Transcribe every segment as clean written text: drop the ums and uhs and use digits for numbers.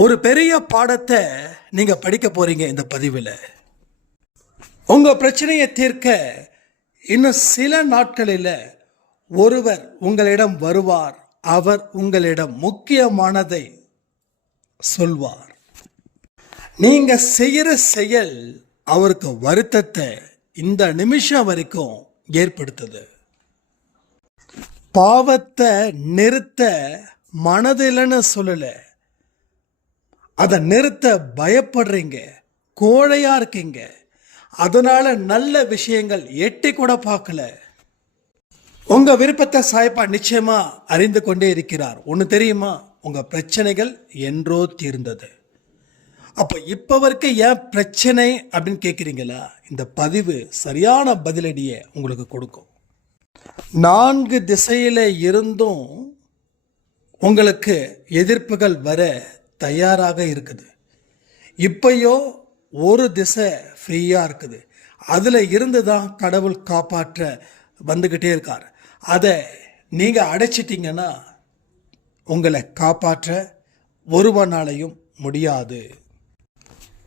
ஒரு பெரிய பாடத்தை நீங்க படிக்க போறீங்க இந்த பதிவில். உங்க பிரச்சனையை தீர்க்க இன்னும் சில நாட்களில் ஒருவர் உங்களிடம் வருவார். அவர் உங்களிடம் முக்கியமானதை சொல்வார். நீங்க செய்யற செயல் அவருக்கு வருத்தத்தை இந்த நிமிஷம் வரைக்கும் ஏற்படுத்துது. பாவத்தை நிறுத்த மனதில்லைன்னு சொல்லல, அதை நிறுத்த பயப்படுறீங்க, கோழையா இருக்கீங்க. அதனால நல்ல விஷயங்கள் எட்டி கூட பார்க்கல. உங்க விருப்பத்தை சாய்ப்பா நிச்சயமா அறிந்து கொண்டே இருக்கிறார். ஒன்று தெரியுமா, உங்க பிரச்சனைகள் என்றோ தீர்ந்தது. அப்போ இப்போ வரைக்கும் ஏன் பிரச்சனை அப்படின்னு கேட்குறீங்களா? இந்த பதிவு சரியான பதிலடியை உங்களுக்கு கொடுக்கும். 4 திசையில இருந்தும் உங்களுக்கு எதிர்ப்புகள் வர தயாராக இருக்குது. இப்பயோ ஒரு திசை ஃப்ரீயாக இருக்குது. அதில் இருந்து தான் கடவுள் காப்பாற்ற வந்துக்கிட்டே இருக்கார். அதை நீங்கள் அடைச்சிட்டிங்கன்னா உங்களை காப்பாற்ற ஒருவனாலையும் முடியாது.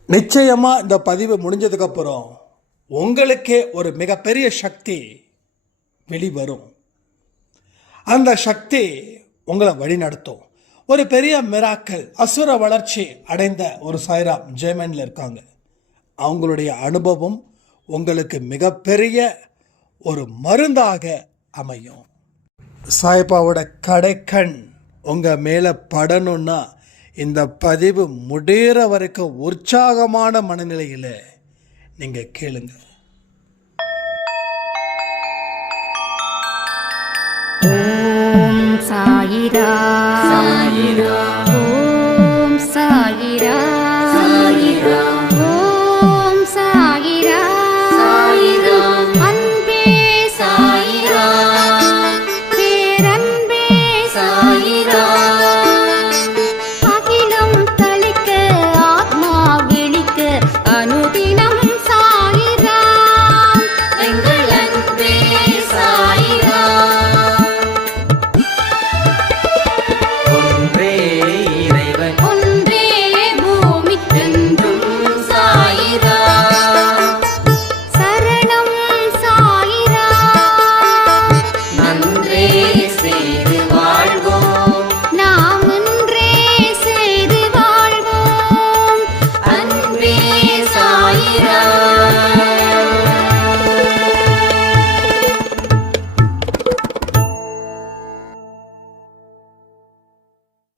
நிச்சயமாக இந்த பதிவு முடிஞ்சதுக்கப்புறம் உங்களுக்கே ஒரு மிகப்பெரிய சக்தி வெளிவரும். அந்த சக்தி உங்களை வழிநடத்தும். ஒரு பெரிய மிராக்கல், அசுர வளர்ச்சி அடைந்த ஒரு சாய்ராம் ஜெர்மனியில் இருக்காங்க. அவங்களுடைய அனுபவம் உங்களுக்கு மிகப்பெரிய ஒரு மருந்தாக அமையும். சாய்பாவோட கடைக்கண் உங்கள் மேலே படணும்னா இந்த பதிவு முடிகிற வரைக்கும் உற்சாகமான மனநிலையில் நீங்கள் கேளுங்க. ஓம் சாயிரா சாயிரா, ஓம் சாயிரா சாயிரா, ஓம் சாயிரா சாயிரா, அன்பே சாயிரா, பேரன்பே சாயிரா, அகிலம் தளிக்க ஆத்மா விழிக்க அனுதினம் சாயிரா, எங்கள் அன்பே சாயிரா.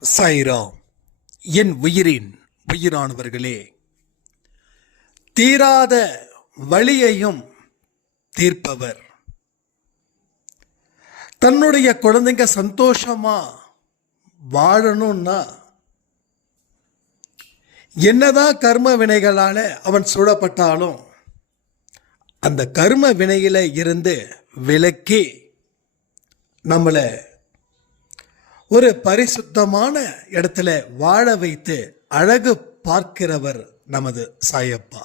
சாய்ராம், என் உயிரின் உயிரானவர்களே, தீராத வலியையும் தீர்ப்பவர். தன்னுடைய குழந்தைங்க சந்தோஷமா வாழணும்னா என்னதான் கர்ம வினைகளால அவன் சூழப்பட்டாலும் அந்த கர்ம வினையில இருந்து விலக்கி நம்மளை ஒரு பரிசுத்தமான இடத்துல வாழ வைத்து அழகு பார்க்கிறவர் நமது சாயப்பா.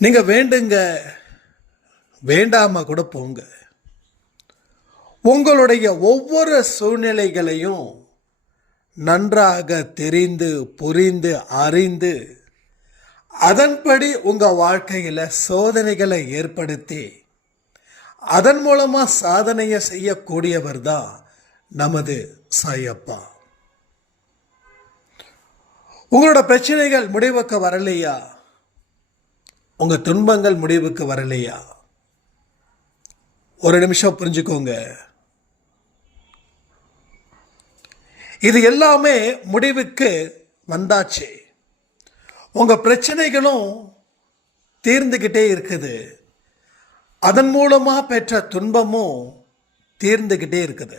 நீங்க வேண்டுங்க, வேண்டாம கூட போங்க. உங்களுடைய ஒவ்வொரு சூழ்நிலைகளையும் நன்றாக தெரிந்து புரிந்து அறிந்து அதன்படி உங்க வாழ்க்கையில சோதனைகளை ஏற்படுத்தி அதன் மூலமா சாதனையை செய்யக்கூடியவர் தான் நமது சாயப்பா. உங்களோட பிரச்சனைகள் முடிவுக்கு வரலையா? உங்க துன்பங்கள் முடிவுக்கு வரலையா? ஒரு நிமிஷம் புரிஞ்சுக்கோங்க. இது எல்லாமே முடிவுக்கு வந்தாச்சு. உங்க பிரச்சனைகளும் தீர்ந்துகிட்டே இருக்குது. அதன் மூலமா பெற்ற துன்பமும் தீர்ந்துகிட்டே இருக்குது.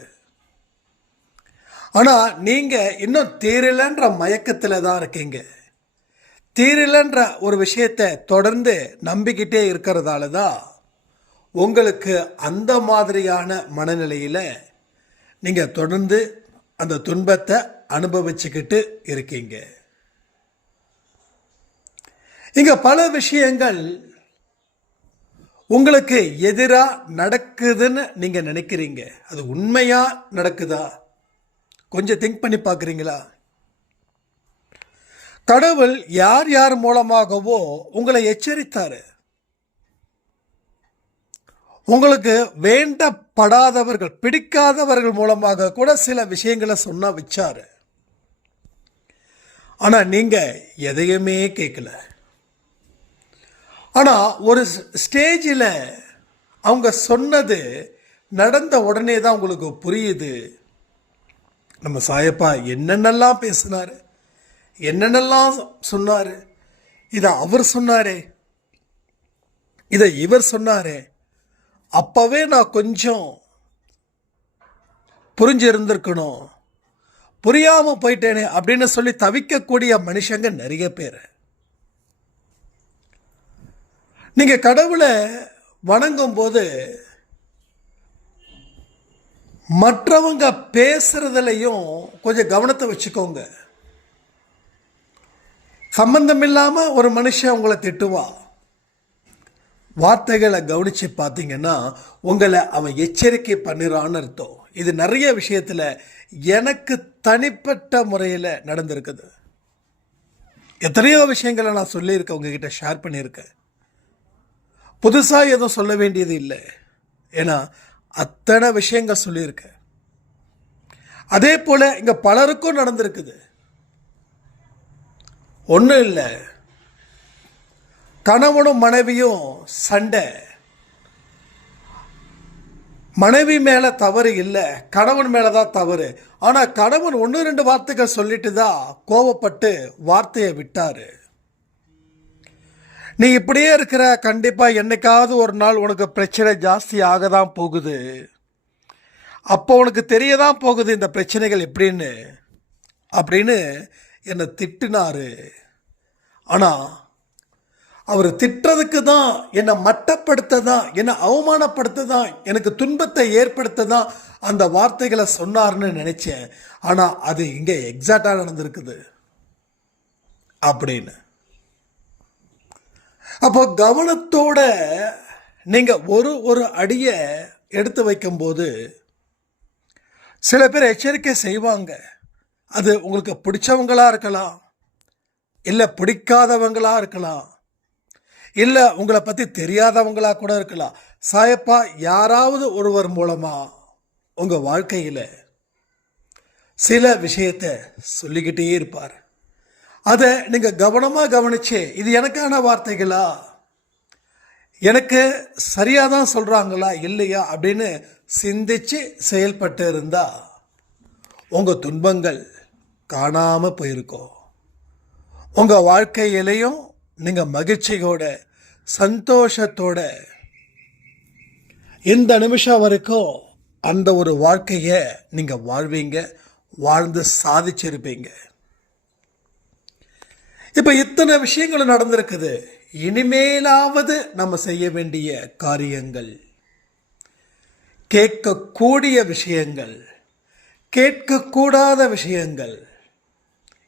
ஆனா நீங்க இன்னும் தீரலன்ற மயக்கத்துல தான் இருக்கீங்க. தீரலன்ற ஒரு விஷயத்தை தொடர்ந்து நம்பிக்கிட்டே இருக்கிறதால தான் உங்களுக்கு அந்த மாதிரியான மனநிலையில நீங்க தொடர்ந்து அந்த துன்பத்தை அனுபவிச்சுக்கிட்டு இருக்கீங்க. இங்க பல விஷயங்கள் உங்களுக்கு எதிராக நடக்குதுன்னு நீங்க நினைக்கிறீங்க. அது உண்மையா நடக்குதா? கொஞ்சம் திங்க் பண்ணி பார்க்குறீங்களா? கடவுள் யார் யார் மூலமாகவோ உங்களை எச்சரித்தாரு. உங்களுக்கு வேண்டப்படாதவர்கள், பிடிக்காதவர்கள் மூலமாக கூட சில விஷயங்களை சொன்னா வச்சாரு. ஆனா நீங்க எதையுமே கேட்கல. ஆனா ஒரு ஸ்டேஜில் அவங்க சொன்னது நடந்த உடனே தான் உங்களுக்கு புரியுது, நம்ம சாயப்பா என்னென்னலாம் பேசினாரு, என்னென்னலாம் சொன்னாரு, இதை அவர் சொன்னாரே, இதை இவர் சொன்னாரே, அப்பவே நான் கொஞ்சம் புரிஞ்சிருந்திருக்கணும், புரியாம போயிட்டேனே அப்படின்னு சொல்லி தவிக்கக்கூடிய மனுஷங்க நிறைய பேர். நீங்க கடவுளை வணங்கும் போது மற்றவங்க பேசுறதுலையும் கொஞ்சம் கவனத்தை வச்சுக்கோங்க. சம்பந்தம் இல்லாம ஒரு மனுஷன் உங்களை திட்டுவா, வார்த்தைகளை கவனிச்சு பார்த்தீங்கன்னா உங்களை அவன் எச்சரிக்கை பண்ணிறான்னு அர்த்தம். இது நிறைய விஷயத்துல எனக்கு தனிப்பட்ட முறையில் நடந்திருக்குது. எத்தனையோ விஷயங்களை நான் சொல்லியிருக்கேன், உங்ககிட்ட ஷேர் பண்ணியிருக்கேன். புதுசாக எதுவும் சொல்ல வேண்டியது இல்லை, ஏன்னா அத்தனை விஷயங்கள் சொல்லியிருக்கேன். அதே போல இங்க பலருக்கும் நடந்திருக்குது. ஒன்றும் இல்லை, கணவனும் மனைவியும் சண்டை, மனைவி மேல தவறு இல்லை, கணவன் மேலதான் தவறு. ஆனா கணவன் 1-2 வார்த்தைகள் சொல்லிட்டு தான் கோவப்பட்டு வார்த்தையை விட்டாரு. நீ இப்படியே இருக்கிற, கண்டிப்பா என்னைக்காவது ஒரு நாள் உனக்கு பிரச்சனை ஜாஸ்தி ஆக தான் போகுது, அப்போ உனக்கு தெரியதான் போகுது இந்த பிரச்சனைகள் எப்படின்னு அப்படின்னு என்னை திட்டினாரு. ஆனா அவர் திட்டுறதுக்கு தான், என்னை மட்டப்படுத்த தான், என்னை அவமானப்படுத்த தான், எனக்கு துன்பத்தை ஏற்படுத்த தான் அந்த வார்த்தைகளை சொன்னார்னு நினைச்சேன். ஆனா அது இங்க எக்ஸாக்டா நடந்திருக்குது அப்படின்னு. அப்போ கவனத்தோட நீங்க ஒரு அடியை எடுத்து வைக்கும்போது சில பேர் எச்சரிக்கை செய்வாங்க. அது உங்களுக்கு பிடிச்சவங்களா இருக்கலாம், இல்லை பிடிக்காதவங்களா இருக்கலாம், இல்லை உங்களை பற்றி தெரியாதவங்களா கூட இருக்கலாம். சாயப்பா யாராவது ஒருவர் மூலமா உங்க வாழ்க்கையில் சில விஷயத்தை சொல்லிக்கிட்டே இருப்பார். அதை நீங்க கவனமாக கவனிச்சு, இது எனக்கான வார்த்தைகளா, எனக்கு சரியாக தான் சொல்கிறாங்களா இல்லையா அப்படின்னு சிந்திச்சு செயல்பட்டு இருந்தா உங்கள் துன்பங்கள் காணாமல் போயிருக்கோம். உங்கள் வாழ்க்கையிலையும் நீங்கள் மகிழ்ச்சியோட சந்தோஷத்தோட இந்த நிமிஷம் வரைக்கும் அந்த ஒரு வாழ்க்கையை நீங்கள் வாழ்வீங்க, வாழ்ந்து சாதிச்சிருப்பீங்க. இப்போ இத்தனை விஷயங்கள் நடந்திருக்குது. இனிமேலாவது நம்ம செய்ய வேண்டிய காரியங்கள், கேட்கக்கூடிய விஷயங்கள், கேட்கக்கூடாத விஷயங்கள்,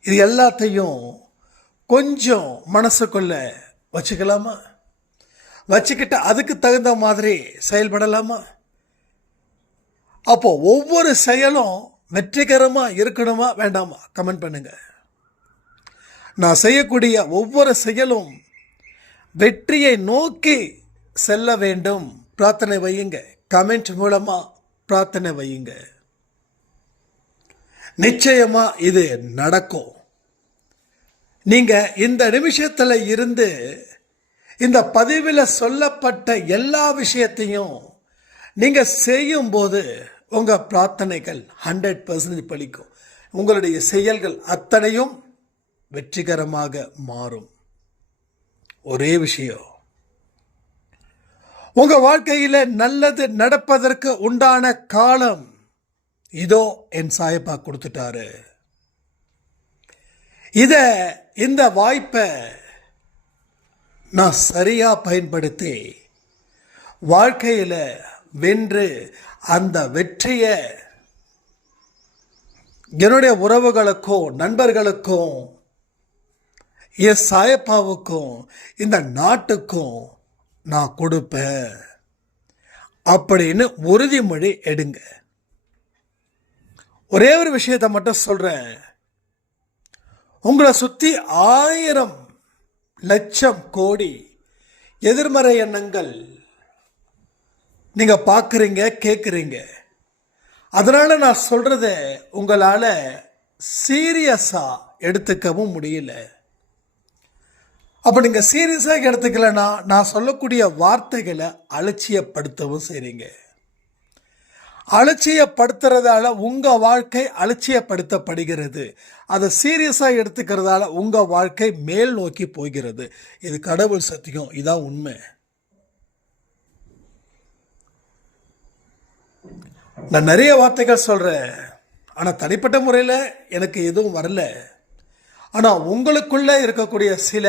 இது எல்லாத்தையும் கொஞ்சம் மனசுக்குள்ள வச்சுக்கலாமா? வச்சுக்கிட்டு அதுக்கு தகுந்த மாதிரி செயல்படலாமா? அப்போ ஒவ்வொரு செயலும் வெற்றிகரமா இருக்கணுமா வேண்டாமா? கமெண்ட் பண்ணுங்க. நான் செய்யக்கூடிய ஒவ்வொரு செயலும் வெற்றியை நோக்கி செல்ல வேண்டும், பிரார்த்தனை வையுங்க. கமெண்ட் மூலமா பிரார்த்தனை வையுங்க. நிச்சயமா இது நடக்கும். நீங்க இந்த நிமிஷத்துல இருந்து இந்த பதிவில் சொல்லப்பட்ட எல்லா விஷயத்தையும் நீங்க செய்யும் போது உங்க பிரார்த்தனைகள் 100% பலிக்கும். உங்களுடைய செயல்கள் அத்தனையும் வெற்றிகரமாக மாறும். ஒரே விஷயம், உங்க வாழ்க்கையில நல்லது நடப்பதற்கு உண்டான காலம் இதோ என் சாயப்பா கொடுத்துட்டாரு. இந்த வாய்ப்பை நான் சரியா பயன்படுத்தி வாழ்க்கையில வென்று அந்த வெற்றியை என்னுடைய உறவுகளுக்கும் நண்பர்களுக்கும் என் சாயப்பாவுக்கும் இந்த நாட்டுக்கும் நான் கொடுப்பேன் அப்படின்னு உறுதிமொழி எடுங்க. ஒரே ஒரு விஷயத்தை மட்டும் சொல்றேன். உங்களை சுத்தி 1000 லட்சம் கோடி எதிர்மறை எண்ணங்கள் நீங்க பார்க்குறீங்க, கேட்குறீங்க. அதனால நான் சொல்றத உங்களால சீரியஸா எடுத்துக்கவும் முடியல. அப்ப நீங்க சீரியஸாக எடுத்துக்கலன்னா நான் சொல்லக்கூடிய வார்த்தைகளை அலட்சியப்படுத்தவும் செய்றீங்க. அலட்சியப்படுத்துறதால உங்க வாழ்க்கை அலட்சியப்படுத்தப்படுகிறது. அதை சீரியஸா எடுத்துக்கிறதால உங்க வாழ்க்கை மேல் நோக்கி போகிறது. இது கடவுள் சத்தியம், இதான் உண்மை. நான் நிறைய வார்த்தைகள் சொல்றேன், ஆனா தனிப்பட்ட முறையில் எனக்கு எதுவும் வரல. ஆனா உங்களுக்குள்ள இருக்கக்கூடிய சில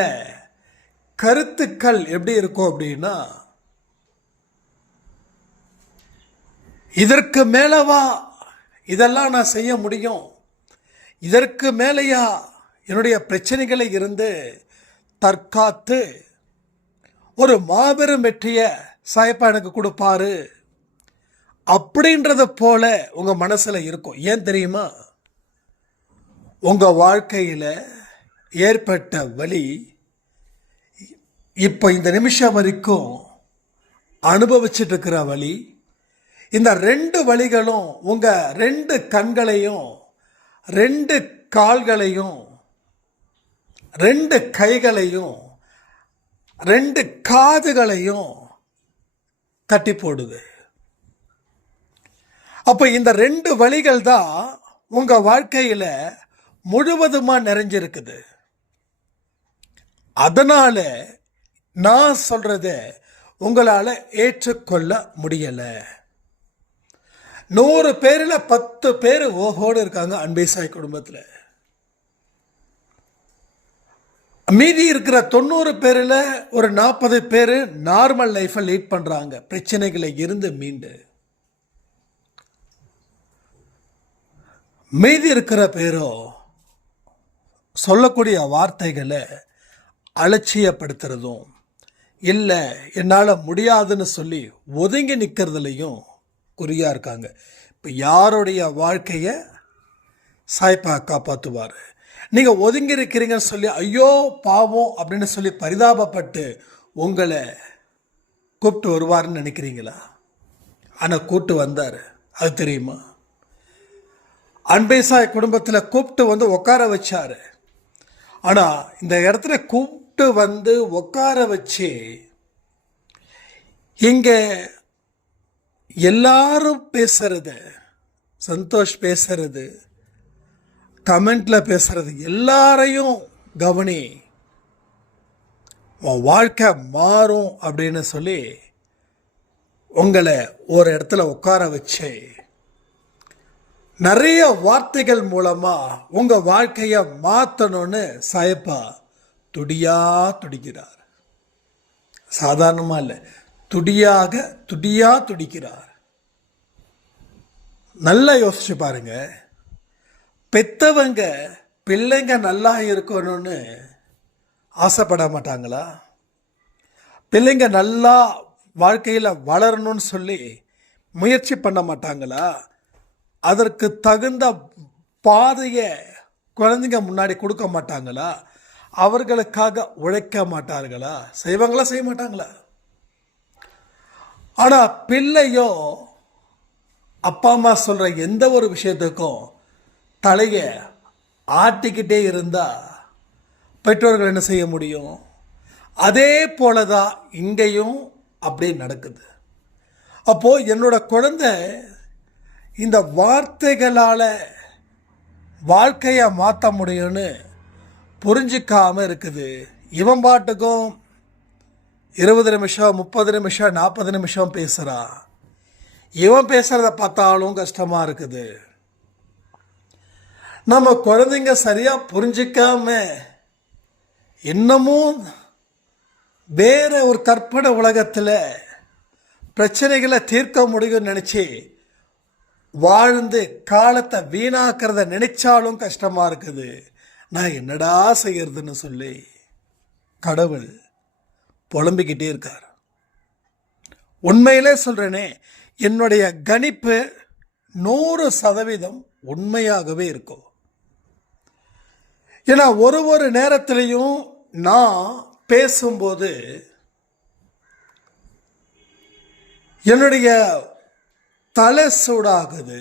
கருத்துக்கள் எப்படி இருக்கும் அப்படின்னா, இதற்கு மேலவா இதெல்லாம் நான் செய்ய முடியும், இதற்கு மேலேயா என்னுடைய பிரச்சனைகளை இருந்து தற்காத்து ஒரு மாபெரும் வெற்றியை சாயப்பா எனக்கு கொடுப்பாரு அப்படின்றத போல உங்க மனசுல இருக்கும். ஏன் தெரியுமா? உங்க வாழ்க்கையில ஏற்பட்ட வலி இப்ப இந்த நிமிஷம் வரைக்கும் அனுபவிச்சுட்டு இருக்கிற வலி, இந்த 2 வலிகளும் உங்க 2 கண்களையும் 2 கால்களையும் 2 கைகளையும் 2 காதுகளையும் கட்டி போடுது. அப்ப இந்த 2 வலிகள் தான் உங்க வாழ்க்கையில முழுவதுமா நிறைஞ்சிருக்குது. அதனால நான் சொல்றத உங்களால ஏற்றுக்கொள்ள முடியல. 100 பேர்ல 10 பேர் ஓஹோடு இருக்காங்க அன்பே சாய் குடும்பத்தில். மீதி இருக்கிற 90 பேர்ல ஒரு 40 பேர் நார்மல் லைஃபை லீட் பண்றாங்க, பிரச்சனைகளை இருந்து மீண்டு. மீதி இருக்கிற பேரோ சொல்லக்கூடிய வார்த்தைகளை அலட்சியப்படுத்துறதும், இல்லை என்னால் முடியாதுன்னு சொல்லி ஒதுங்கி நிற்கிறதுலையும் குறியா இருக்காங்க. இப்போ யாருடைய வாழ்க்கையை சாய்ப்பா காப்பாற்றுவார்? நீங்கள் ஒதுங்கி இருக்கிறீங்கன்னு சொல்லி ஐயோ பாவம் அப்படின்னு சொல்லி பரிதாபப்பட்டு உங்களை கூப்பிட்டு வருவார்னு நினைக்கிறீங்களா? ஆனால் கூப்பிட்டு வந்தார், அது தெரியுமா? அன்பே சாய் குடும்பத்தில் கூப்பிட்டு வந்து உட்கார வச்சாரு. ஆனால் இந்த இடத்துல கூப்பிட்டு வந்து உட்கார வச்சு இங்கே எல்லாரும் பேசுறது, சந்தோஷ் பேசுறது, கமெண்ட்ல பேசுறது எல்லாரையும் கவனி, உன் வாழ்க்கை மாறும் அப்படின்னு சொல்லி உங்களை ஒரு இடத்துல உட்கார வச்சு நிறைய வார்த்தைகள் மூலமா உங்க வாழ்க்கையை மாற்றணும்னு சாயப்பா துடிக்கிறார். சாதாரணமா இல்லை, துடியா துடிக்கிறார். நல்லா யோசிச்சு பாருங்க. பெத்தவங்க பிள்ளைங்க நல்லா இருக்கணும்னு ஆசைப்பட மாட்டாங்களா? பிள்ளைங்க நல்லா வாழ்க்கையில் வளரணும்னு சொல்லி முயற்சி பண்ண மாட்டாங்களா? அதற்கு தகுந்த பாதையை குழந்தைங்க முன்னாடி கொடுக்க மாட்டாங்களா? அவர்களுக்காக உழைக்க மாட்டார்களா? செய்வாங்களா, செய்ய மாட்டாங்களா? ஆனால் பிள்ளையோ அப்பா அம்மா சொல்கிற எந்த ஒரு விஷயத்துக்கும் தலையை ஆட்டிக்கிட்டே இருந்தால் பெற்றோர்கள் என்ன செய்ய முடியும்? அதே போல தான் இங்கேயும் அப்படியே நடக்குது. அப்போது என்னோட குழந்தை இந்த வார்த்தைகளால் வாழ்க்கையை மாற்ற முடியும்னு புரிஞ்சிக்காமல் இருக்குது. இவன் பாட்டுக்கும் 20 நிமிஷம் 30 நிமிஷம் 40 நிமிஷம் பேசுகிறான். இவன் பேசுகிறத பார்த்தாலும் கஷ்டமாக இருக்குது. நம்ம குழந்தைங்க சரியாக புரிஞ்சிக்காம இன்னமும் வேற ஒரு கற்பனை உலகத்தில் பிரச்சனைகளை தீர்க்க முடியும்னு நினச்சி வாழ்ந்து காலத்தை வீணாக்கிறத நினைச்சாலும் கஷ்டமா இருக்குது. நான் என்னடா செய்யறதுன்னு சொல்லி கடவுள் புலம்பிக்கிட்டே இருக்கார். உண்மையிலே சொல்றேனே, என்னுடைய கணிப்பு 100% உண்மையாகவே இருக்கும். ஏன்னா ஒரு நேரத்திலையும் நான் பேசும்போது என்னுடைய தலை சூடாகுது,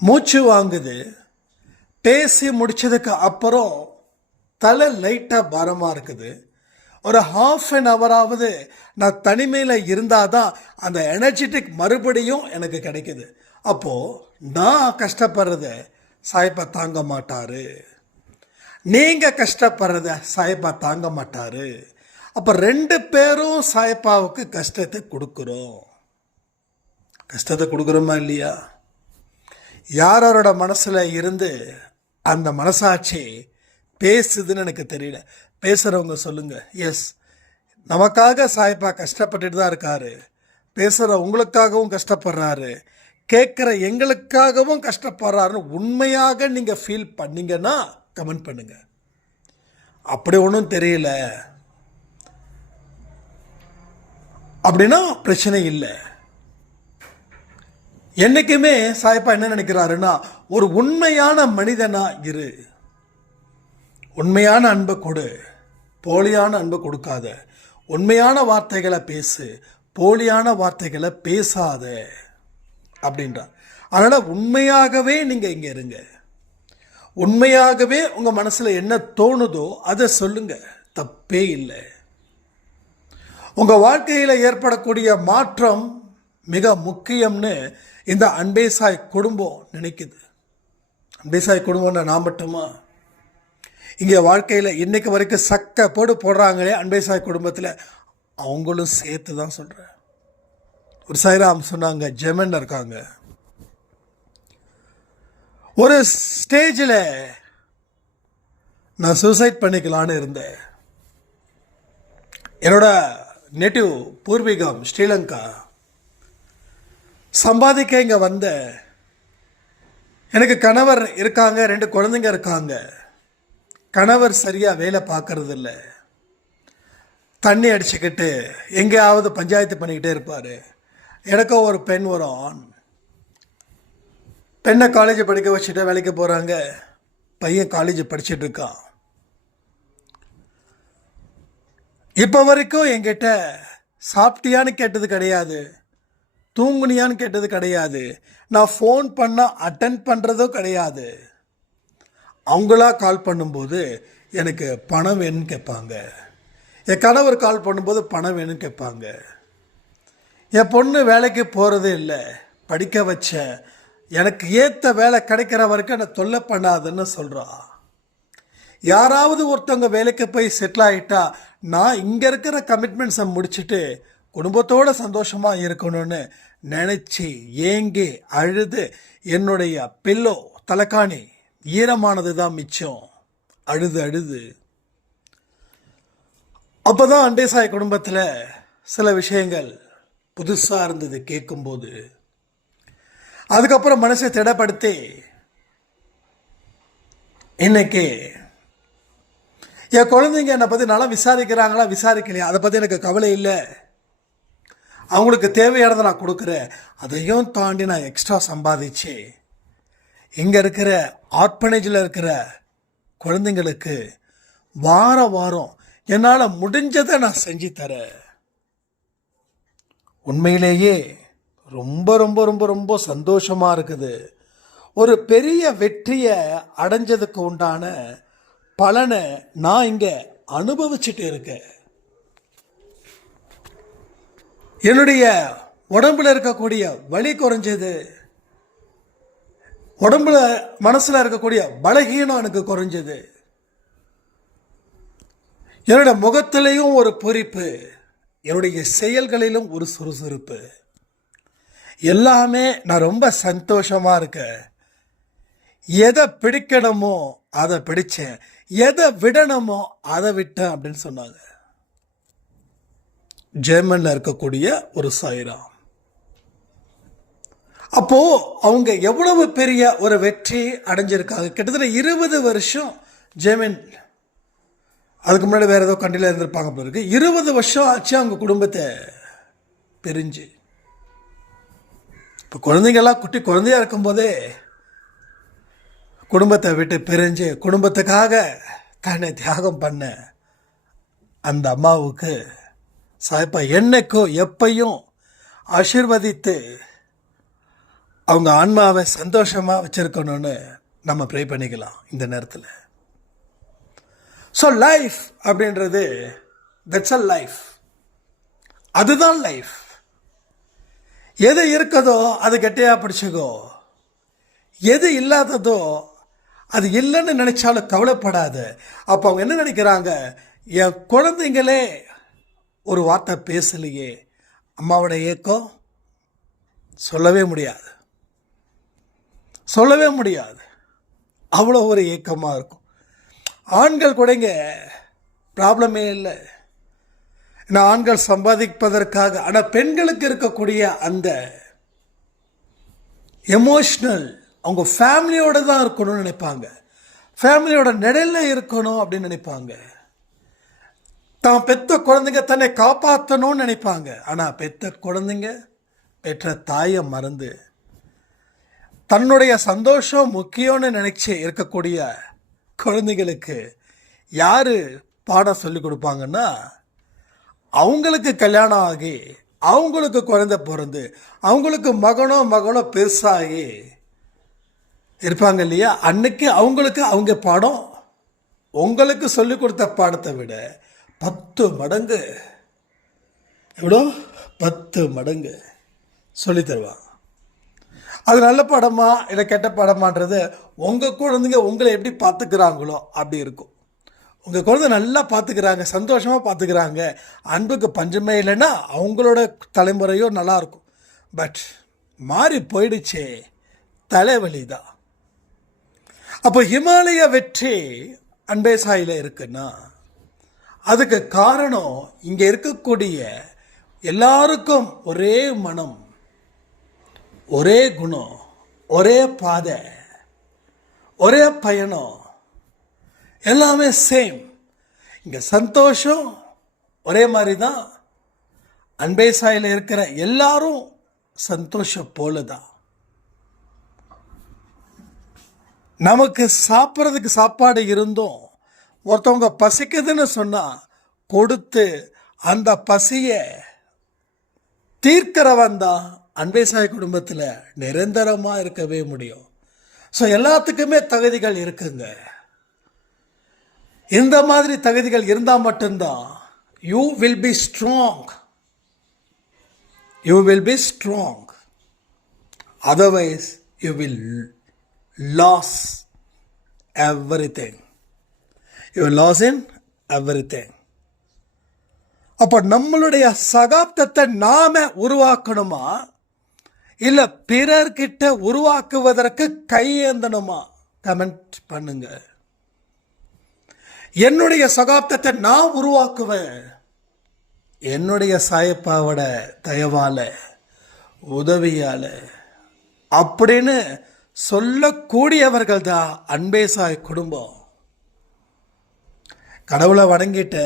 மூச்சு வாங்குது. பேசி முடிச்சதுக்கு அப்புறம் தலை லைட்டாக பாரமாக இருக்குது. ஒரு ½ நான் தனிமையில் இருந்தால் தான் அந்த எனர்ஜெட்டிக் மறுபடியும் எனக்கு கிடைக்குது. அப்போது நான் கஷ்டப்படுறத சாயப்பா தாங்க மாட்டார், நீங்கள் கஷ்டப்படுறத சாயப்பா தாங்க மாட்டார். அப்போ 2 பேரும் சாயப்பாவுக்கு கஷ்டத்தை கொடுக்குறோம். கஷ்டத்தை கொடுக்குறோமா இல்லையா? யாரோட மனசில் இருந்து அந்த மனசாட்சி பேசுதுன்னு எனக்கு தெரியல. பேசுகிறவங்க சொல்லுங்கள். எஸ், நமக்காக சாயப்பா கஷ்டப்பட்டுட்டு தான் இருக்காரு. பேசுகிற உங்களுக்காகவும் கஷ்டப்படுறாரு, கேட்குற எங்களுக்காகவும் கஷ்டப்படுறாருன்னு உண்மையாக நீங்கள் ஃபீல் பண்ணீங்கன்னா கமெண்ட் பண்ணுங்கள். அப்படி ஒன்றும் தெரியல அப்படின்னா பிரச்சனை இல்லை. என்றைக்குமே சாயப்பா என்ன நினைக்கிறாருன்னா, ஒரு உண்மையான மனிதனா இரு, உண்மையான அன்பை கொடு, போலியான அன்பை கொடுக்காத, உண்மையான வார்த்தைகளை பேசு, போலியான வார்த்தைகளை பேசாத அப்படின்றார். அதனால் உண்மையாகவே நீங்கள் இங்கே இருங்க. உண்மையாகவே உங்கள் மனசில் என்ன தோணுதோ அதை சொல்லுங்க, தப்பே இல்லை. உங்கள் வாழ்க்கையில் ஏற்படக்கூடிய மாற்றம் மிக முக்கியம்னு இந்த அன்பே சாய் குடும்பம் நினைக்குது. அன்பே சாய் குடும்பம்னா நான் மட்டுமா? இங்கே வாழ்க்கையில் இன்னைக்கு வரைக்கும் சக்க போடுறாங்களே அன்பே சாய் குடும்பத்தில், அவங்களும் சேர்த்து தான் சொல்கிறேன். ஒரு சாய்ராம் சொன்னாங்க, ஜெமன் இருக்காங்க. ஒரு ஸ்டேஜில் நான் சூசைட் பண்ணிக்கலான்னு இருந்தேன். என்னோட நேட்டிவ் பூர்வீகம் ஸ்ரீலங்கா. சம்பாதிக்க இங்கே வந்த எனக்கு கணவர் இருக்காங்க, 2 குழந்தைங்க இருக்காங்க. கணவர் சரியாக வேலை பார்க்கறது இல்லை, தண்ணி அடிச்சுக்கிட்டு எங்கேயாவது பஞ்சாயத்து பண்ணிக்கிட்டே இருப்பார். எனக்கும் ஒரு பெண், ஒரு ஆண். பெண்ணை காலேஜ் படிக்க வச்சுட்டு வேலைக்கு போகிறாங்க, பையன் காலேஜ் படிச்சுட்டு இருக்கான். இப்போ வரைக்கும் என்கிட்ட சாப்பிட்டியான்னு கேட்டது கிடையாது, தூங்குனியான்னு கேட்டது கிடையாது, நான் ஃபோன் பண்ணால் அட்டன் பண்ணுறதும் கிடையாது. அவங்களா கால் பண்ணும்போது எனக்கு பணம் வேணும்னு கேட்பாங்க. என் கணவர் கால் பண்ணும்போது பணம் வேணும்னு கேட்பாங்க. என் பொண்ணு வேலைக்கு போகிறதே இல்லை, படிக்க வச்சேன், எனக்கு ஏற்ற வேலை கிடைக்கிற வரைக்கும் என்னை தொல்லை பண்ணாதுன்னு சொல்கிறா. யாராவது ஒருத்தவங்க வேலைக்கு போய் செட்டில் ஆகிட்டா நான் இங்கே இருக்கிற கமிட்மெண்ட்ஸை முடிச்சுட்டு குடும்பத்தோடு சந்தோஷமாக இருக்கணும்னு நினச்சி ஏங்கி அழுது என்னுடைய பில்லோ தலைக்காணி ஈரமானது தான் மிச்சம். அழுது அப்போ தான் அன்பே சாய் குடும்பத்தில் சில விஷயங்கள் புதுசாக இருந்தது கேட்கும்போது. அதுக்கப்புறம் மனசை திடப்படுத்தி இன்னைக்கு என் குழந்தைங்க என்னை பற்றி நல்லா விசாரிக்கிறாங்களா விசாரிக்கலையா அதை பற்றி எனக்கு கவலை இல்லை. அவங்களுக்கு தேவையானதை நான் கொடுக்குறேன். அதையும் தாண்டி நான் எக்ஸ்ட்ரா சம்பாதிச்சு இங்கே இருக்கிற ஆர்பனேஜில் இருக்கிற குழந்தைங்களுக்கு வாரம் என்னால் முடிஞ்சதை நான் செஞ்சு தரேன். உண்மையிலேயே ரொம்ப ரொம்ப ரொம்ப ரொம்ப சந்தோஷமாக இருக்குது. ஒரு பெரிய வெற்றியை அடைஞ்சதுக்கு உண்டான பலனை நான் இங்கே அனுபவிச்சுட்டு இருக்கேன். என்னுடைய உடம்புல இருக்கக்கூடிய வலி குறைஞ்சது, உடம்புல மனசில் இருக்கக்கூடிய பலகீனம் எனக்கு குறைஞ்சது. என்னோட முகத்திலையும் ஒரு பொறிப்பு, என்னுடைய செயல்களிலும் ஒரு சுறுசுறுப்பு. எல்லாமே நான் ரொம்ப சந்தோஷமாக இருக்கேன். எதை பிடிக்கணுமோ அதை பிடிச்சேன், எதை விடணுமோ அதை விட்டேன் அப்படின்னு சொன்னாங்க. ஜெர்மனில் இருக்கக்கூடிய ஒரு சாய்ராம். அப்போது அவங்க எவ்வளவு பெரிய ஒரு வெற்றி அடைஞ்சிருக்காங்க. கிட்டத்தட்ட 20 வருஷம் ஜெர்மன், அதுக்கு முன்னாடி வேறு ஏதோ கண்ட்ரியில் இருந்திருப்பாங்க பிறகு 20 வருஷம் ஆச்சு அவங்க குடும்பத்தை பிரிஞ்சு. இப்போ குழந்தைங்கள்லாம் குட்டி குழந்தையாக இருக்கும்போதே குடும்பத்தை விட்டு பிரிஞ்சு குடும்பத்துக்காக தன்னை தியாகம் பண்ண அந்த அம்மாவுக்கு சாய்ப்பா என்னைக்கும் எப்பையும் ஆசீர்வதித்து அவங்க ஆன்மாவை சந்தோஷமாக வச்சுருக்கணும்னு நம்ம ப்ரே பண்ணிக்கலாம் இந்த நேரத்தில். ஸோ லைஃப் அப்படின்றது தட்ஸ் அ லைஃப், அதுதான் லைஃப். எது இருக்குதோ அது கெட்டியாக பிடிச்சிக்கோ, எது இல்லாததோ அது இல்லைன்னு நினைச்சாலும் கவலைப்படாத. அப்போ அவங்க என்ன நினைக்கிறாங்க, என் குழந்தைங்களே ஒரு வார்த்தை பேசலையே, அம்மாவோட ஏக்கம் சொல்லவே முடியாது, சொல்லவே முடியாது, அவ்வளோ ஒரு ஏக்கமாக இருக்கும். ஆண்கள் கூடங்க ப்ராப்ளமே இல்லை, ஏன்னா ஆண்கள் சம்பாதிப்பதற்காக. ஆனால் பெண்களுக்கு இருக்கக்கூடிய அந்த எமோஷ்னல் அவங்க ஃபேமிலியோட தான் இருக்கணும்னு நினைப்பாங்க, ஃபேமிலியோட நிழலில் இருக்கணும் அப்படின்னு நினைப்பாங்க. தான் பெற்ற குழந்தைங்க தன்னை காப்பாற்றணும்னு நினைப்பாங்க. ஆனால் பெற்ற குழந்தைங்க பெற்ற தாயை மறந்து தன்னுடைய சந்தோஷம் முக்கியம்னு நினைச்சு இருக்கக்கூடிய குழந்தைகளுக்கு யார் பாடம் சொல்லி கொடுப்பாங்கன்னா, அவங்களுக்கு கல்யாணம் ஆகி அவங்களுக்கு குழந்தை பிறந்து அவங்களுக்கு மகனோ பெருசாகி இருப்பாங்க இல்லையா, அன்னைக்கு அவங்களுக்கு அவங்க பாடம் உங்களுக்கு சொல்லி கொடுத்த பாடத்தை விட 10 மடங்கு, எவ்வளோ 10 மடங்கு சொல்லி தருவாங்க. அது நல்ல பாடமா இல்லை கெட்ட பாடமான்றது உங்கள் குழந்தைங்க உங்களை எப்படி பார்த்துக்கிறாங்களோ அப்படி இருக்கும். உங்கள் குழந்தை நல்லா பார்த்துக்கிறாங்க, சந்தோஷமாக பார்த்துக்கிறாங்க, அன்புக்கு பஞ்சமே இல்லைன்னா அவங்களோட தலைமுறையும் நல்லாயிருக்கும். பட் மாறி போயிடுச்சே, தலைவலி தான். அப்போ ஹிமாலய வெற்றி அன்பே சாயில் இருக்குன்னா அதுக்கு காரணம் இங்கே இருக்கக்கூடிய எல்லாருக்கும் ஒரே மனம், ஒரே குணம், ஒரே பாதை, ஒரே பயணம், எல்லாமே சேம். இங்கே சந்தோஷம் ஒரே மாதிரி தான். அன்பே சாயில் இருக்கிற எல்லாரும் சந்தோஷம் போல தான். நமக்கு சாப்பிட்றதுக்கு சாப்பாடு இருந்தும் ஒருத்தவங்க பசிக்குதுன்னு சொன்னால் கொடுத்து அந்த பசியை தீர்க்கிறவன் தான் அன்பே சாய் குடும்பத்தில் நிரந்தரமாக இருக்கவே முடியும். ஸோ எல்லாத்துக்குமே தகுதிகள் இருக்குங்க. இந்த மாதிரி தகுதிகள் இருந்தால் மட்டும்தான் you will be strong, you will be strong. Otherwise you will lose everything, you lost in everything. அப்போ நம்மளுடைய சகாப்தத்தை நாம உருவாக்கணுமா இல்லை பிறர்கிட்ட உருவாக்குவதற்கு கையேந்தணுமா? கமெண்ட் பண்ணுங்க. என்னுடைய சகாப்தத்தை நான் உருவாக்குவேன், என்னுடைய சாயப்பாவோட தயவால உதவியால அப்படின்னு சொல்லக்கூடியவர்கள் தான் அன்பே சாய் குடும்பம். கடவுளை வணங்கிட்ட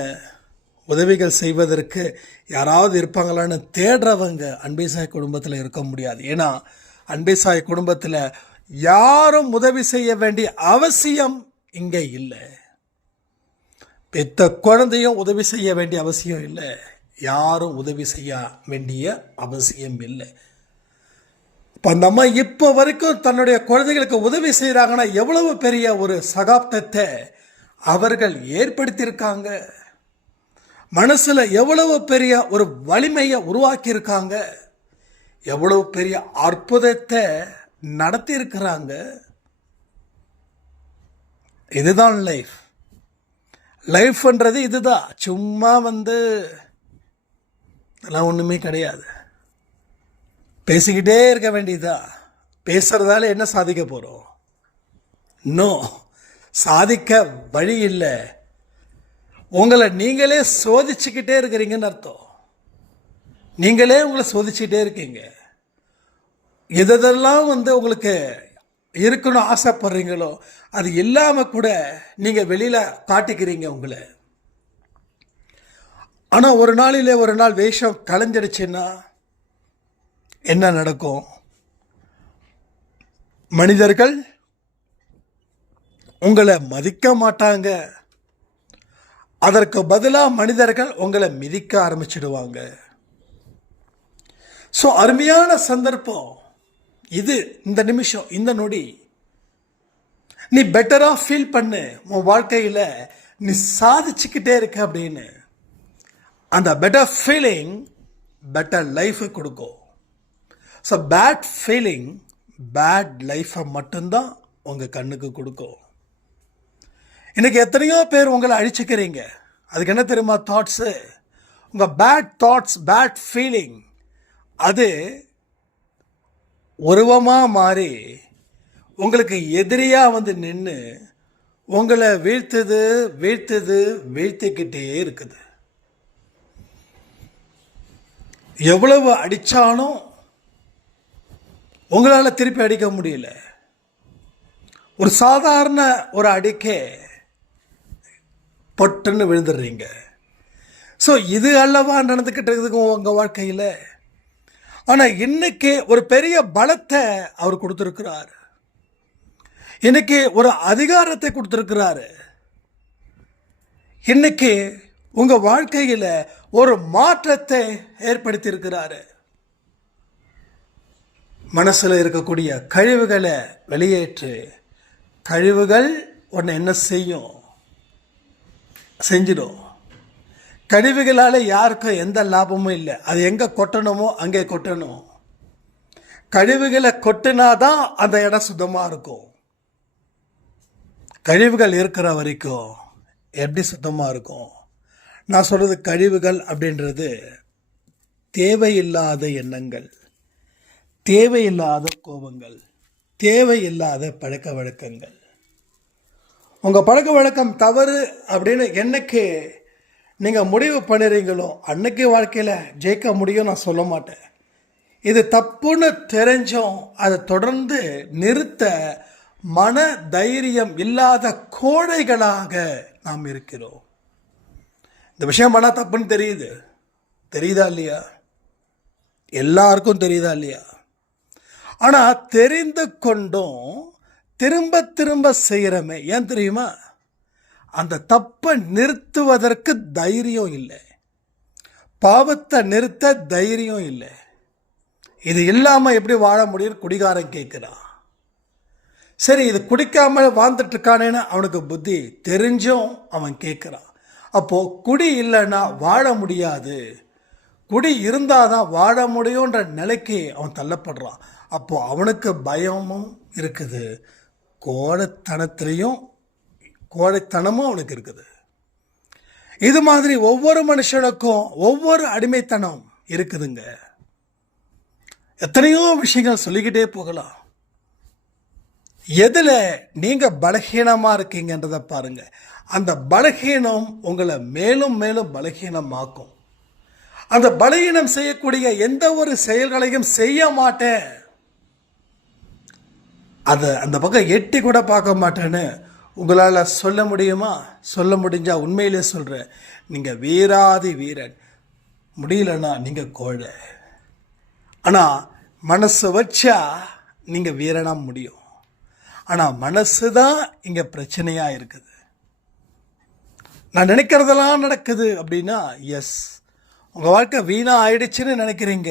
உதவிகள் செய்வதற்கு யாராவது இருப்பாங்களான்னு தேடுறவங்க அன்பே சாய் குடும்பத்தில் இருக்க முடியாது. ஏன்னா அன்பே சாய் குடும்பத்தில் யாரும் உதவி செய்ய வேண்டிய அவசியம் இங்கே இல்லை. பெத்த குழந்தையும் உதவி செய்ய வேண்டிய அவசியம் இல்லை, யாரும் உதவி செய்ய வேண்டிய அவசியம் இல்லை. இப்போ நம்ம இப்போ வரைக்கும் தன்னுடைய குழந்தைகளுக்கு உதவி செய்கிறாங்கன்னா எவ்வளவு பெரிய ஒரு சகாப்தத்தை அவர்கள் ஏற்படுத்தியிருக்காங்க, மனசில் எவ்வளவு பெரிய ஒரு வலிமையை உருவாக்கியிருக்காங்க, எவ்வளவு பெரிய அற்புதத்தை நடத்தியிருக்கிறாங்க. இதுதான் லைஃப். லைஃப்ன்றது இதுதான். சும்மா அதெல்லாம் ஒன்றுமே கிடையாது. பேசிக்கிட்டே இருக்க வேண்டியதா? பேசுறதால என்ன சாதிக்க போகிறோம்? நோ, சாதிக்க வழி இல்லை. உங்களை நீங்களே சோதிச்சுக்கிட்டே இருக்கிறீங்கன்னு அர்த்தம். நீங்களே உங்களை சோதிச்சுக்கிட்டே இருக்கீங்க. எதெல்லாம் உங்களுக்கு இருக்கணும் ஆசைப்படுறீங்களோ அது இல்லாமல் கூட நீங்கள் வெளியில் காட்டிக்கிறீங்க உங்களை. ஆனால் ஒரு நாளிலே ஒரு நாள் வேஷம் கலைஞ்சிடுச்சுன்னா என்ன நடக்கும்? மனிதர்கள் உங்களை மதிக்க மாட்டாங்க. அதற்கு பதிலாக மனிதர்கள் உங்களை மிதிக்க ஆரம்பிச்சிடுவாங்க. ஸோ அருமையான சந்தர்ப்பம் இது. இந்த நிமிஷம், இந்த நொடி நீ பெட்டராக ஃபீல் பண்ணு. உன் வாழ்க்கையில் நீ சாதிச்சுக்கிட்டே இருக்க அப்படின்னு அந்த பெட்டர் ஃபீலிங் பெட்டர் லைஃபை கொடுக்கும். ஸோ பேட் ஃபீலிங் பேட் லைஃப்பை மட்டும்தான் உங்கள் கண்ணுக்கு கொடுக்கும். இன்றைக்கி எத்தனையோ பேர் உங்களை அழிச்சுக்கிறீங்க. அதுக்கு என்ன தெரியுமா தாட்ஸு? உங்கள் பேட் தாட்ஸ், பேட் ஃபீலிங் அது உருவமாக மாறி உங்களுக்கு எதிரியாக வந்து நின்று உங்களை வீழ்த்திக்கிட்டே இருக்குது. எவ்வளவு அடித்தாலும் உங்களால் திருப்பி அடிக்க முடியல. ஒரு சாதாரண ஒரு அடிக்கே பொட்டுன்னு விழுந்துடுறீங்க. ஸோ இது அல்லவா நடந்துக்கிட்டு இருக்குதுங்க உங்கள் வாழ்க்கையில். ஆனால் இன்னைக்கு ஒரு பெரிய பலத்தை அவர் கொடுத்துருக்கிறார். இன்னைக்கு ஒரு அதிகாரத்தை கொடுத்துருக்கிறாரு. இன்னைக்கு உங்கள் வாழ்க்கையில் ஒரு மாற்றத்தை ஏற்படுத்தி இருக்கிறாரு. மனசில் இருக்கக்கூடிய கழிவுகளை வெளியேற்று. கழிவுகள் உன்னை என்ன செஞ்சிடும். கழிவுகளால் யாருக்கும் எந்த லாபமும் இல்லை. அது எங்கே கொட்டணுமோ அங்கே கொட்டணும். கழிவுகளை கொட்டினாதான் அந்த இடம் சுத்தமாக இருக்கும். கழிவுகள் இருக்கிற வரைக்கும் எப்படி சுத்தமாக இருக்கும்? நான் சொல்கிறது கழிவுகள் அப்படின்றது தேவையில்லாத எண்ணங்கள், தேவையில்லாத கோபங்கள், தேவையில்லாத பழக்க வழக்கங்கள். உங்கள் பழக்க வழக்கம் தவறு அப்படின்னு என்னைக்கு நீங்கள் முடிவு பண்ணுறீங்களோ அன்னைக்கு வாழ்க்கையில் ஜெயிக்க முடியும் நான் சொல்ல மாட்டேன். இது தப்புன்னு தெரிஞ்சும் அதை தொடர்ந்து நிறுத்த மன தைரியம் இல்லாத கோழைகளாக நாம் இருக்கிறோம். இந்த விஷயம் பண்ணால் தப்புன்னு தெரியுதா இல்லையா? எல்லாருக்கும் தெரியுதா இல்லையா? ஆனால் தெரிந்து கொண்டும் திரும்ப திரும்ப செய்கிறமே. ஏன் தெரியுமா? அந்த தப்பை நிறுத்துவதற்கு தைரியம் இல்லை. பாவத்தை நிறுத்த தைரியம் இல்லை. இது இல்லாமல் எப்படி வாழ முடியும்? குடிகாரன் கேட்குறான். சரி, இது குடிக்காமல் வாழ்ந்துட்டு இருக்கானேன்னு அவனுக்கு புத்தி தெரிஞ்சும் அவன் கேட்குறான். அப்போது குடி இல்லைன்னா வாழ முடியாது, குடி இருந்தால் தான் வாழ முடியுன்ற நிலைக்கு அவன் தள்ளப்படுறான். அப்போது அவனுக்கு பயமும் இருக்குது, கோழைத்தனமும் அவனுக்கு இருக்குது. இது மாதிரி ஒவ்வொரு மனுஷனுக்கும் ஒவ்வொரு அடிமைத்தனம் இருக்குதுங்க. எத்தனையோ விஷயங்கள் சொல்லிக்கிட்டே போகலாம். எதில் நீங்கள் பலகீனமாக இருக்கீங்கன்றதை பாருங்கள். அந்த பலகீனம் உங்களை மேலும் மேலும் பலகீனமாக்கும். அந்த பலகீனம் செய்யக்கூடிய எந்த ஒரு செயல்களையும் செய்ய மாட்டேன், அதை அந்த பக்கம் எட்டி கூட பார்க்க மாட்டேன்னு உங்களால் சொல்ல முடியுமா? சொல்ல முடிஞ்சால் உண்மையிலே சொல்கிறேன், நீங்கள் வீராதி வீரன். முடியலன்னா நீங்கள் கோழை. ஆனால் மனசு வச்சா நீங்கள் வீரனாக முடியும். ஆனால் மனசு தான் இங்கே பிரச்சனையாக இருக்குது. நான் நினைக்கிறதெல்லாம் நடக்குது அப்படின்னா எஸ், உங்கள் வாழ்க்கை வீணாக ஆயிடுச்சுன்னு நினைக்கிறீங்க,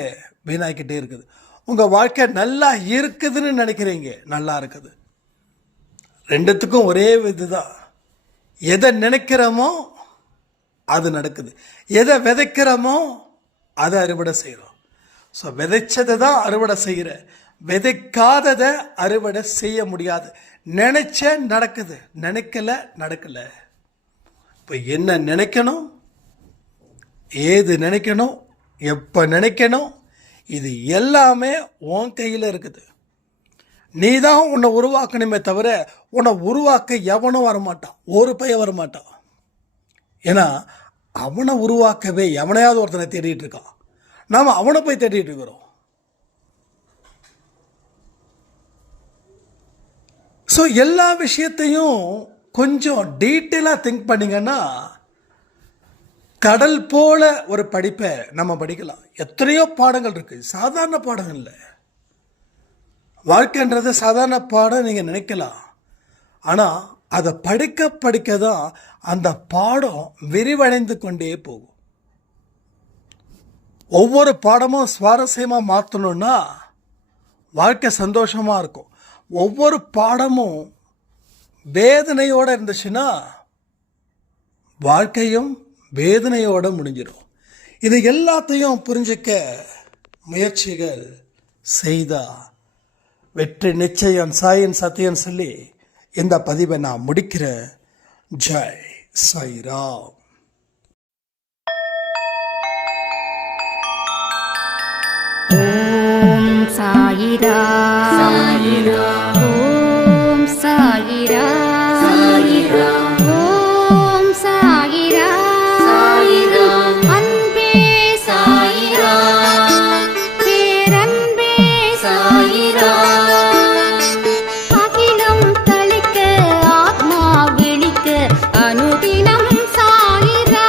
வீணாகிக்கிட்டே இருக்குது. உங்கள் வாழ்க்கை நல்லா இருக்குதுன்னு நினைக்கிறீங்க, நல்லா இருக்குது. ரெண்டுத்துக்கும் ஒரே இது தான். எதை நினைக்கிறோமோ அது நடக்குது, எதை விதைக்கிறோமோ அதை அறுவடை செய்கிறோம். ஸோ விதைச்சதை தான் அறுவடை செய்கிற, விதைக்காததை அறுவடை செய்ய முடியாது. நினைச்ச நடக்குது, நினைக்கல நடக்கலை. இப்போ என்ன நினைக்கணும், ஏது நினைக்கணும், எப்போ நினைக்கணும், இது எல்லாமே உன் கையில் இருக்குது. நீ தான் உன்னை உருவாக்கணுமே தவிர உன்னை உருவாக்க எவனும் வரமாட்டான், ஒரு பையன் வரமாட்டான். ஏன்னா அவனை உருவாக்கவே எவனையாவது ஒருத்தனை தேடிட்டு இருக்கான், நாம் அவனை போய் தேடிட்டு இருக்கிறோம். ஸோ எல்லா விஷயத்தையும் கொஞ்சம் டீட்டெயிலாக திங்க் பண்ணிங்கன்னா கடல் போல ஒரு படிப்பை நம்ம படிக்கலாம். எத்தனையோ பாடங்கள் இருக்குது, சாதாரண பாடங்கள் இல்லை. வாழ்க்கைன்றது சாதாரண பாடம் நீங்கள் நினைக்கலாம். ஆனால் அதை படிக்க படிக்க தான் அந்த பாடம் விரிவடைந்து கொண்டே போகும். ஒவ்வொரு பாடமும் சுவாரஸ்யமாக மாற்றணுன்னா வாழ்க்கை சந்தோஷமாக இருக்கும். ஒவ்வொரு பாடமும் வேதனையோடு இருந்துச்சுன்னா வாழ்க்கையும் வேதனையோடு முடிஞ்சிடும். இது எல்லாத்தையும் புரிஞ்சிக்க முயற்சிகள் செய்தா வெற்றி நிச்சயம் சாயின் சத்தியம் சொல்லி இந்த பதிவை நான் முடிக்கிறேன். ஜெய் சாய்ராம். ஓம் சாயிரா சாயிரா, ஓம் சாயிரா சாயிரா, ஓம் சாயிரா சாயிரா, அன்பே சாயிரா, பேரன்பே சாயிரா, அகிலம் தளிக்க ஆத்மா விழிக்க அனுதினம் சாயிரா,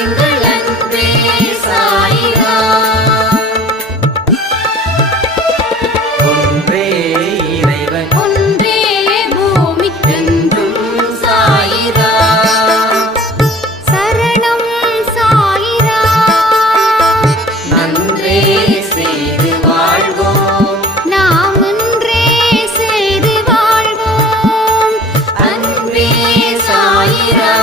எங்கள் அன்பே சாயிரா. ஒன்றே இறைவன், ஒன்றே பூமிக்கென்றும் சாயிரா, சரணம் சாயிரா, நன்றே செய்து வாழ்வோம், நாம் ஒன்றே செய்து வாழ்வோம், அன்பே சாயிரா.